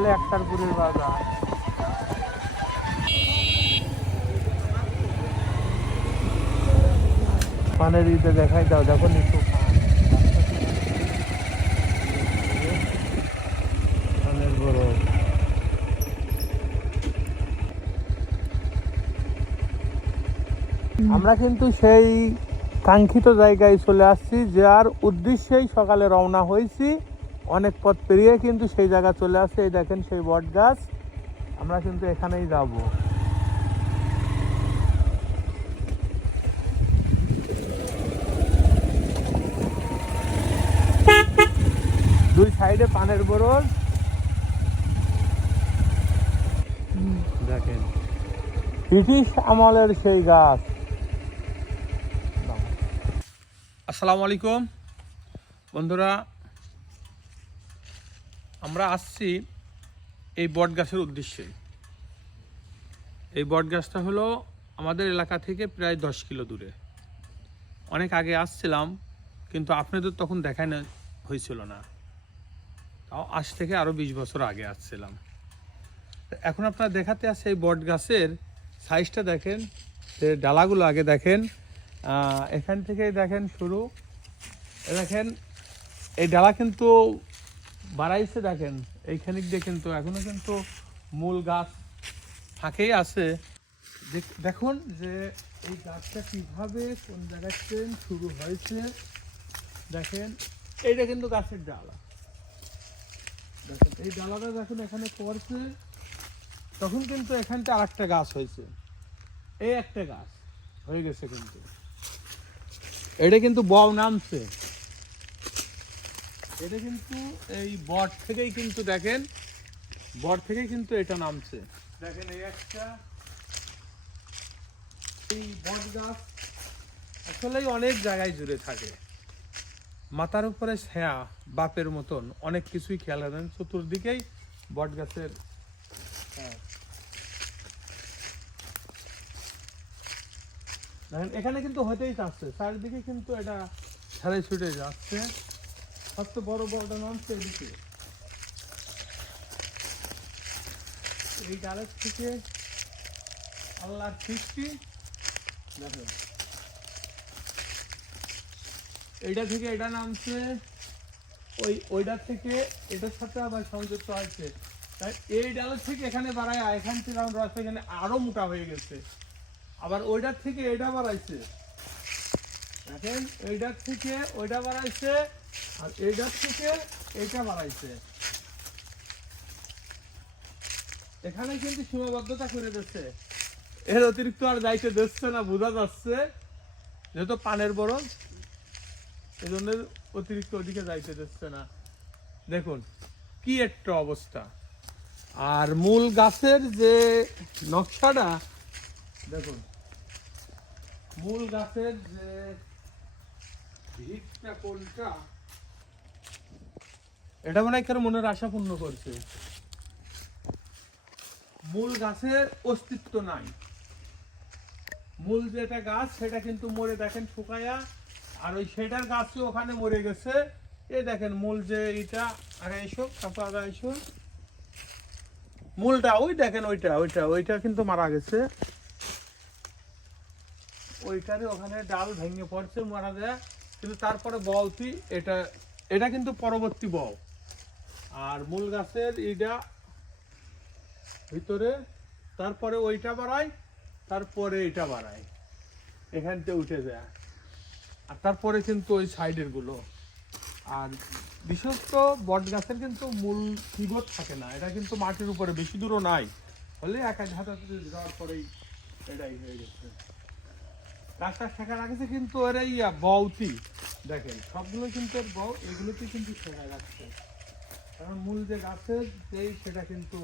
হলে একটার পুরের বাজার। পানের ঈদে দেখাই দাও, দেখো নিচু পানের বরফ। আমরা কিন্তু সেই কাঙ্ক্ষিত জায়গায় চলে আসছি, যার উদ্দেশ্যেই সকালে রওনা হয়েছি। অনেক পথ পেরিয়ে কিন্তু সেই জায়গা চলে আসছে। এই দেখেন সেই বট গাছ, আমরা কিন্তু এখানেই যাব। দুই সাইডে পানের বরজ দেখেন, ব্রিটিশ আমলের সেই গাছ। আসসালামু আলাইকুম বন্ধুরা, আমরা আসছি এই বট গাছের উদ্দেশ্যে। এই বট গাছটা হলো আমাদের এলাকা থেকে প্রায় 10 কিলো দূরে। অনেক আগে আসছিলাম, কিন্তু আপনাদের তখন দেখানো হয়েছিল না। তাও আজ থেকে আরও 20 বছর আগে আসছিলাম। এখন আপনারা দেখাতে আসছে এই বট গাছের সাইজটা দেখেন, যে ডালাগুলো আগে দেখেন, এখান থেকেই দেখেন শুরু। দেখেন এই ডালা কিন্তু বাড়াইছে, দেখেন এইখানে দিয়ে কিন্তু এখনো কিন্তু মূল গাছ ফাঁকেই আছে। দেখুন যে এই গাছটা কিভাবে কোন জায়গায় শুরু হয়েছে। দেখেন এইটা কিন্তু গাছের ডালা, দেখেন এই ডালাটা যখন এখানে পড়ছে তখন কিন্তু এখানটা আরেকটা গাছ হয়েছে। এই একটা গাছ হয়ে গেছে, কিন্তু এটা কিন্তু বউ নামছে। এটা কিন্তু এই বট থেকেই কিন্তু দেখেন, বট থেকেই কিন্তু এটা নামছে। দেখেন এই একটা, এই বট গাছ আসলেই অনেক জায়গায় জুড়ে থাকে। মাথার উপরে ছায়া বাপের মতন অনেক কিছুই খেয়াল রাখেন, চতুর্দিকেই বট গাছের। দেখেন এখানে কিন্তু হতেই চাচ্ছে, চারিদিকে কিন্তু এটা ছাড়াই ছুটে যাচ্ছে। সবচেয়ে বড় বড়টা নামছে এদিকে, এই ডালের থেকে আল্লাহর সৃষ্টি। দেখেন এইটা থেকে এটা নামছে, ওইটার থেকে এটার সাথে আবার সংযুক্ত হয়েছে। তাই এই ডালের থেকে এখানে বাড়ায়, এখান থেকে আমার রস এখানে আরো মোটা হয়ে গেছে। আবার ওইটার থেকে এটা বাড়াইছে, দেখেন এইটার থেকে ওইটা বাড়াইছে, আর এইটার থেকে এইটা বাড়াইছে। এখানে কিন্তু সীমাবদ্ধতা করে দিচ্ছে, এর অতিরিক্ত আর যাইতে দিচ্ছে না, বোঝা যাচ্ছে যেহেতু পানের বরফ, এই জন্য অতিরিক্ত ওদিকে যাইতে দিচ্ছে না। দেখুন কি একটা অবস্থা। আর মূল গাছের যে নকশাটা দেখুন, মূল গাছের যে ভিতটা কোনটা, এটা মনে হয় মনের আশা পূর্ণ করছে। মূল গাছের অস্তিত্ব নাই। মূল যেটা গাছ সেটা কিন্তু মরে, দেখেন শুকায়া, আর ওই সেটার গাছও ওখানে মরে গেছে। এই দেখেন মূল যে এটা আড়াইশো, তারপর আড়াইশো মূলটা, ওই দেখেন ওইটা ওইটা ওইটা কিন্তু মারা গেছে। ওইটারে ওখানে ডাল ভেঙে পড়ছে, মারা যায়। কিন্তু তারপরে বলতি এটা, এটা কিন্তু পরবর্তী বল। আর মূল গাছের এইটা ভিতরে, তারপরে ওইটা বাড়ায়, তারপরে এটা বাড়ায়, এখানতে উঠে যায়। আর তারপরে কিন্তু ওই সাইডের গুলো। আর বিশেষত বট গাছের কিন্তু মূল শিকড় থাকে না, এটা কিন্তু মাটির উপরে বেশি দূরও নাই, হলে এক এক হাতে যাওয়ার পরেই এটাই হয়ে গেছে। গাছটা শেখা রাখছে কিন্তু এর এই বউতি, দেখেন সবগুলো কিন্তু এর বউ, এগুলোতে কিন্তু শেখা রাখছে। কারণ মূল যে গাছের যেই সেটা কিন্তু